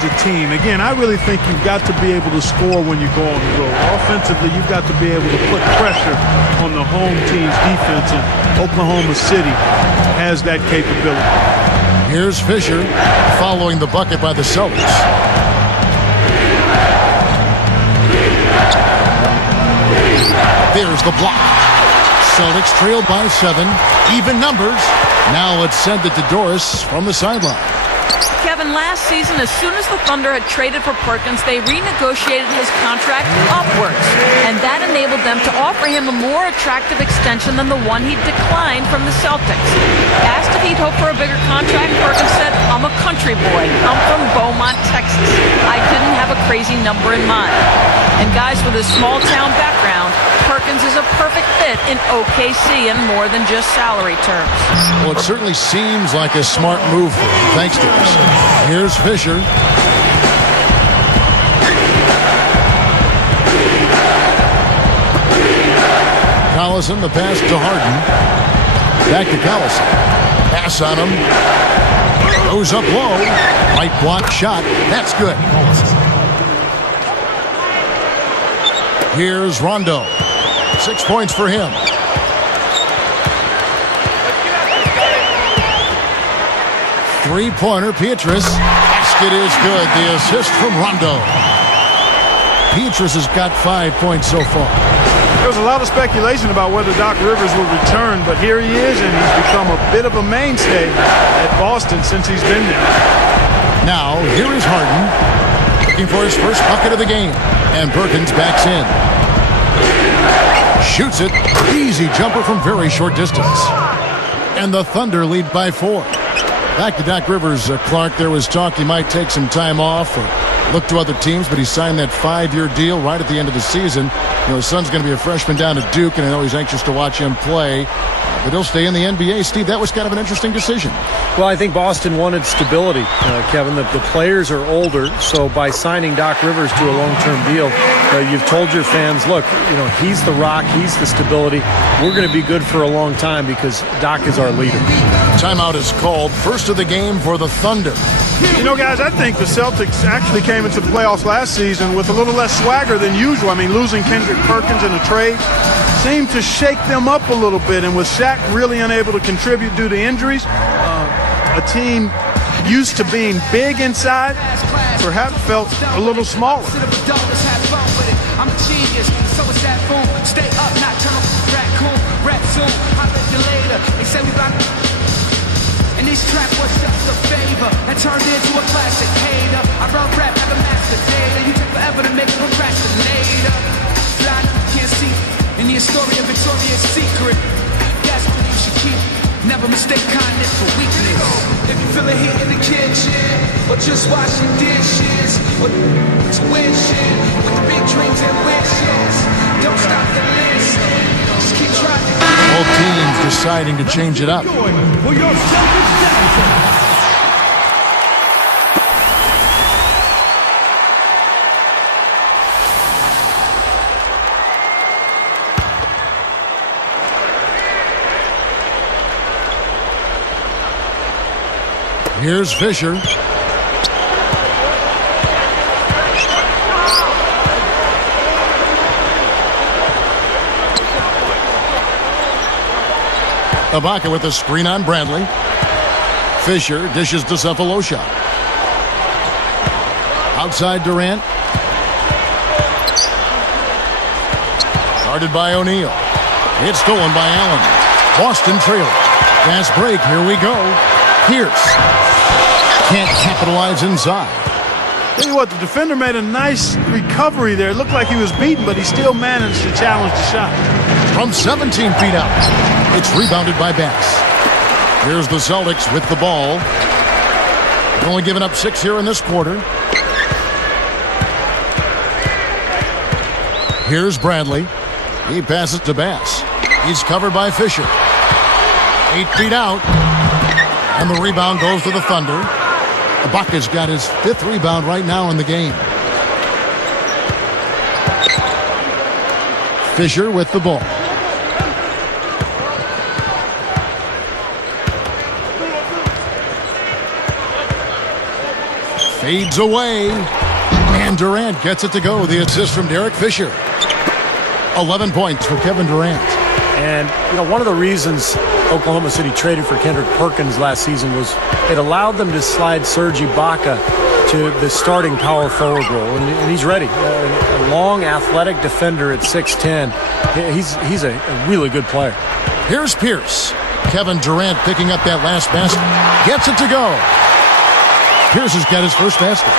The team. Again, I really think you've got to be able to score when you go on the road. Offensively, you've got to be able to put pressure on the home team's defense, and Oklahoma City has that capability. Here's Fisher following the bucket by the Celtics. There's the block. Celtics trailed by 7. Even numbers. Now let's send it to Doris from the sideline. Kevin, last season, as soon as the Thunder had traded for Perkins, they renegotiated his contract upwards, and that enabled them to offer him a more attractive extension than the one he declined from the Celtics. Asked if he'd hope for a bigger contract, Perkins said, "I'm a country boy. I'm from Beaumont, Texas. I didn't have a crazy number in mind." And guys, with his small-town background, Perkins is a perfect fit in OKC in more than just salary terms. Well, it certainly seems like a smart move for him. Thanks to us. Here's Fisher. Collison, the pass to Harden. Back to Collison. Pass on him. Goes up low. Right block shot. That's good. Here's Rondo. 6 points for him. Three-pointer, Pietrus. Basket is good. The assist from Rondo. Pietrus has got 5 points so far. There was a lot of speculation about whether Doc Rivers would return, but here he is, and he's become a bit of a mainstay at Boston since he's been there. Now, here is Harden, looking for his first bucket of the game, and Perkins backs in. Shoots it. Easy jumper from very short distance. And the Thunder lead by 4. Back to Doc Rivers, Clark. There was talk he might take some time off or look to other teams, but he signed that 5-year deal right at the end of the season. You know, his son's going to be a freshman down at Duke, and I know he's anxious to watch him play. But he'll stay in the NBA. Steve, that was kind of an interesting decision. Well, I think Boston wanted stability, Kevin. The players are older, so by signing Doc Rivers to a long-term deal, you've told your fans, look, you know, he's the rock, he's the stability. We're going to be good for a long time because Doc is our leader. Timeout is called. First of the game for the Thunder. You know, guys, I think the Celtics actually came into the playoffs last season with a little less swagger than usual. I mean, losing Kendrick Perkins in a trade seemed to shake them up a little bit, and with Shaq really unable to contribute due to injuries, a team used to being big inside perhaps felt a little smaller. I'm a genius, so is that fool. Stay up, not turn off the raccoon. Rap soon, I'll let you later. They say we bout. And this track was just a favor that turned into a classic. Hater, I run rap like a master data. You take forever to make a procrastinator. Blind, can't see. In the story of Victoria's Secret, that's what you should keep. Never mistake kindness for weakness. If you feel the heat in the kitchen, or just washing dishes, or tuition with the big dreams and wishes, don't stop to listen. Just keep trying. Both teams deciding to change it up. For your Celtics. Here's Fisher. Ibaka with a screen on Bradley. Fisher dishes to Cephalosha. Outside Durant. Guarded by O'Neal. It's stolen by Allen. Boston trailing. Fast break. Here we go. Pierce. Can't capitalize inside. Tell you what, the defender made a nice recovery there. It looked like he was beaten, but he still managed to challenge the shot. From 17 feet out, it's rebounded by Bass. Here's the Celtics with the ball. They've only given up 6 here in this quarter. Here's Bradley. He passes to Bass. He's covered by Fisher. 8 feet out. And the rebound goes to the Thunder. Ibaka's got his 5th rebound right now in the game. Fisher with the ball. Fades away. And Durant gets it to go. The assist from Derek Fisher. 11 points for Kevin Durant. And, one of the reasons Oklahoma City traded for Kendrick Perkins last season was it allowed them to slide Serge Ibaka to the starting power forward role. And he's ready. A long, athletic defender at 6'10". He's a really good player. Here's Pierce. Kevin Durant picking up that last basket. Gets it to go. Pierce has got his first basket.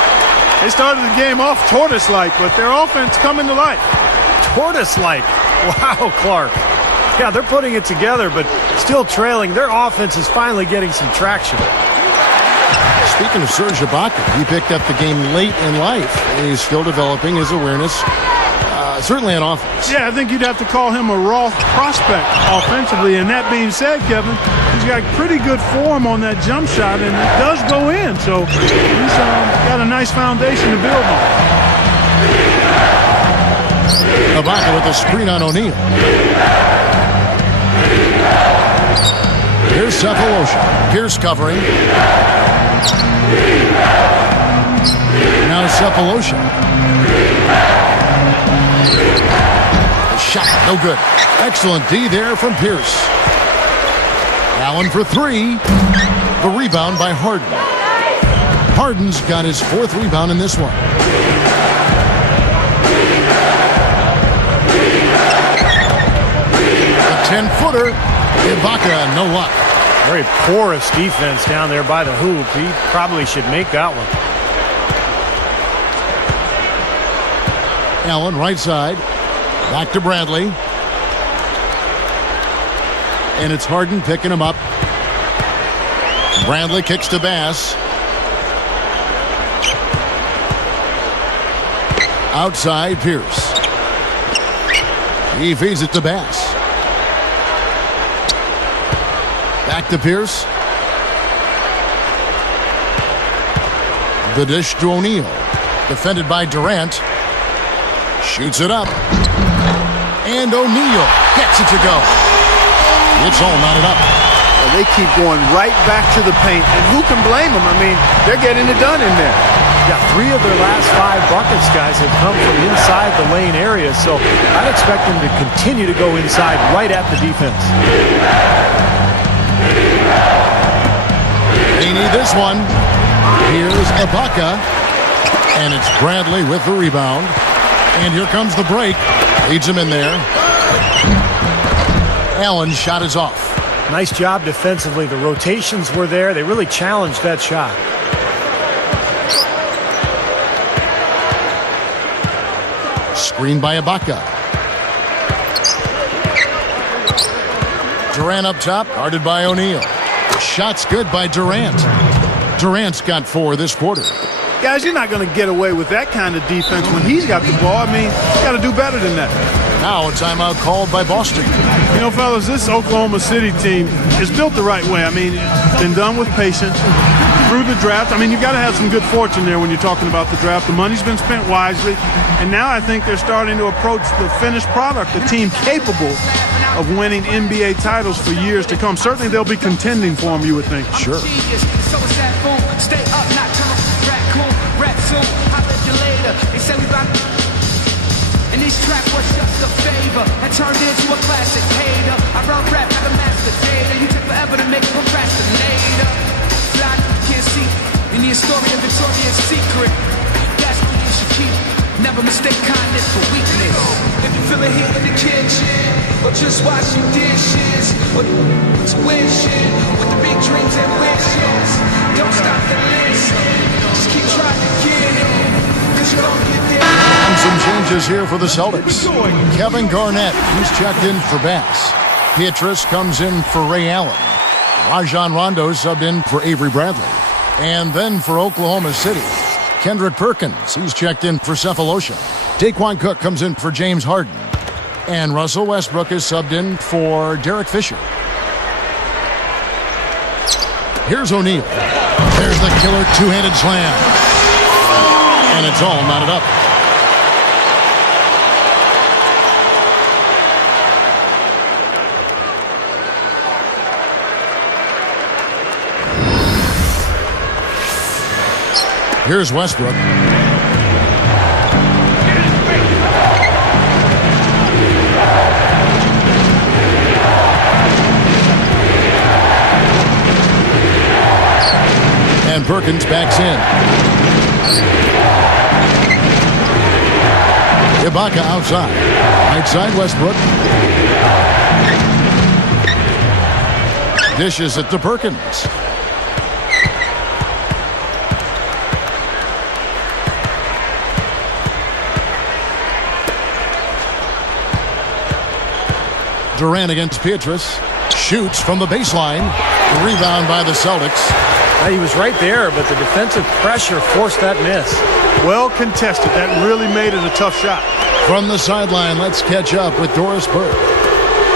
They started the game off tortoise-like, but their offense coming to life. Tortoise-like. Wow, Clark. Yeah, they're putting it together, but still trailing. Their offense is finally getting some traction. Speaking of Serge Ibaka, he picked up the game late in life. He's still developing his awareness, certainly on offense. Yeah, I think you'd have to call him a raw prospect offensively. And that being said, Kevin, he's got pretty good form on that jump shot, and it does go in. So he's got a nice foundation to build on. Ibaka with the screen on O'Neal. Here's Cephalosha. Pierce covering. Now Cephalosha. The shot, no good. Excellent D there from Pierce. Allen for three. The rebound by Harden. Harden's got his fourth rebound in this one. The 10-footer. Ibaka, no luck. Very porous defense down there by the hoop. He probably should make that one. Allen, right side. Back to Bradley. And it's Harden picking him up. Bradley kicks to Bass. Outside, Pierce. He feeds it to Bass. Back to Pierce. The dish to O'Neal. Defended by Durant. Shoots it up. And O'Neal gets it to go. It's all knotted up. Well, they keep going right back to the paint. And who can blame them? I mean, they're getting it done in there. Yeah, 3 of their last 5 buckets, guys, have come from inside the lane area. So I'd expect them to continue to go inside right at the defense. They need this one. Here's Ibaka. And it's Bradley with the rebound. And here comes the break. Leads him in there. Allen's shot is off. Nice job defensively. The rotations were there. They really challenged that shot. Screened by Ibaka. Durant up top, guarded by O'Neal. Shot's good by Durant. Durant's got 4 this quarter. Guys, you're not going to get away with that kind of defense when he's got the ball. I mean, you got to do better than that. Now a timeout called by Boston. You know, fellas, this Oklahoma City team is built the right way. I mean, it's been done with patience through the draft. I mean, you've got to have some good fortune there when you're talking about the draft. The money's been spent wisely. And now I think they're starting to approach the finished product, the team capable of winning NBA titles for years to come. Certainly they'll be contending for them, you would think. Sure. Stay up, not turn raccoon, rap soon, I'll let you later. They say we bout. And this track was just a favor and turned into a classic hater. I run rap like a master data. You take forever to make a procrastinator. Blind, can't see. You need a story of Victoria's Secret. That's what you should keep. Never mistake kindness for weakness. If you feel it here in the kitchen, or just washing dishes, or tuition with the big dreams and wishes. Don't stop to listen. Just keep trying to get it. Cause you're gonna get there. And some changes here for the Celtics. Kevin Garnett, he's checked in for Bass. Pietrus comes in for Ray Allen. Rajon Rondo subbed in for Avery Bradley. And then for Oklahoma City, Kendrick Perkins, he's checked in for Cephalosha. Daquan Cook comes in for James Harden. And Russell Westbrook is subbed in for Derek Fisher. Here's O'Neal. There's the killer two-handed slam. And it's all knotted up. Here's Westbrook. And Perkins backs in. Ibaka outside. Right side, Westbrook. Dishes it to Perkins. Durant against Pietrus. Shoots from the baseline. Rebound by the Celtics. He was right there, but the defensive pressure forced that miss. Well contested. That really made it a tough shot. From the sideline, let's catch up with Doris Burke.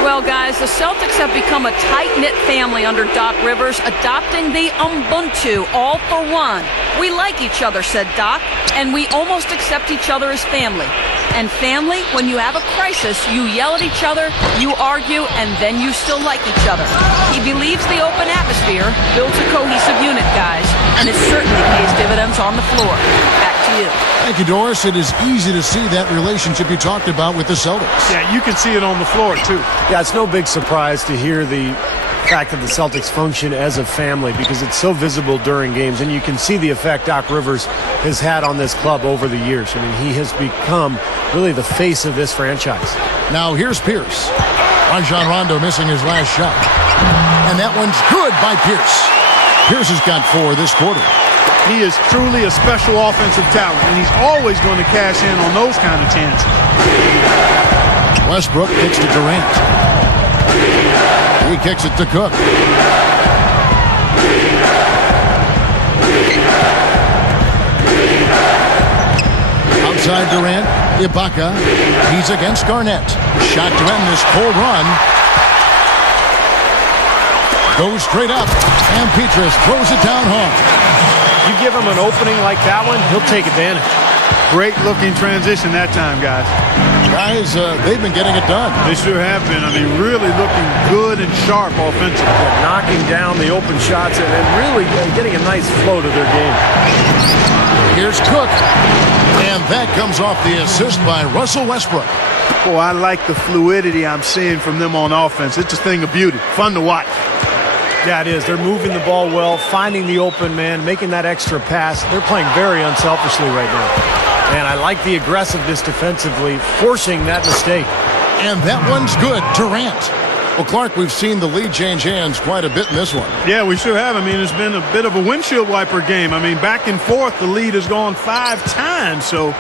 Well, guys, the Celtics have become a tight-knit family under Doc Rivers, adopting the Ubuntu, all for one. We like each other, said Doc, and we almost accept each other as family. And family, when you have a crisis, you yell at each other, you argue, and then you still like each other. He believes the open atmosphere builds a cohesive unit, guys, and it certainly pays dividends on the floor. Back to you. Thank you, Doris. It is easy to see that relationship you talked about with the Celtics. Yeah, you can see it on the floor, too. Yeah, it's no big surprise to hear the fact that the Celtics function as a family because it's so visible during games, and you can see the effect Doc Rivers has had on this club over the years. I mean, he has become really the face of this franchise. Now here's Pierce. Rajon Rondo missing his last shot. And that one's good by Pierce. Pierce has got 4 this quarter. He is truly a special offensive talent, and he's always going to cash in on those kind of chances. Westbrook kicks to Durant. He kicks it to Cook. Outside Durant, Ibaka. He's against Garnett. Shot to end this cold run. Goes straight up, and Pietrus throws it down hard. You give him an opening like that one, he'll take advantage. Great looking transition that time, guys. Guys, they've been getting it done. They sure have been. I mean, really looking good and sharp offensively. Knocking down the open shots and really getting a nice flow to their game. Here's Cook. And that comes off the assist by Russell Westbrook. Boy, I like the fluidity I'm seeing from them on offense. It's a thing of beauty. Fun to watch. Yeah, it is. They're moving the ball well, finding the open man, making that extra pass. They're playing very unselfishly right now. And I like the aggressiveness defensively, forcing that mistake. And that one's good. Durant. Well, Clark, we've seen the lead change hands quite a bit in this one. Yeah, we sure have. I mean, it's been a bit of a windshield wiper game. I mean, back and forth, the lead has gone 5 times, so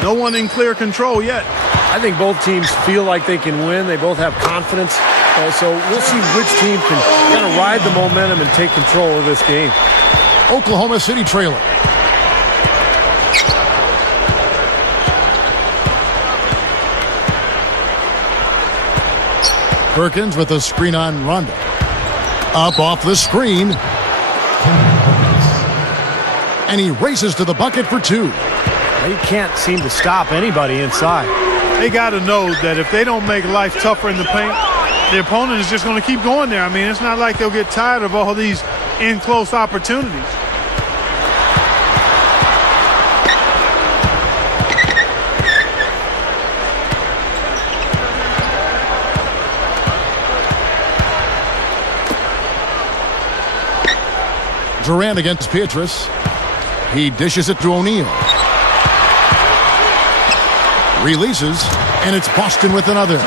no one in clear control yet. I think both teams feel like they can win. They both have confidence. So we'll see which team can kind of ride the momentum and take control of this game. Oklahoma City trailer. Perkins with a screen on Rondo. Up off the screen. And he races to the bucket for 2. They can't seem to stop anybody inside. They got to know that if they don't make life tougher in the paint, the opponent is just going to keep going there. I mean, it's not like they'll get tired of all these in-close opportunities. Durant against Pietrus. He dishes it to O'Neal. Releases, and it's Boston with another.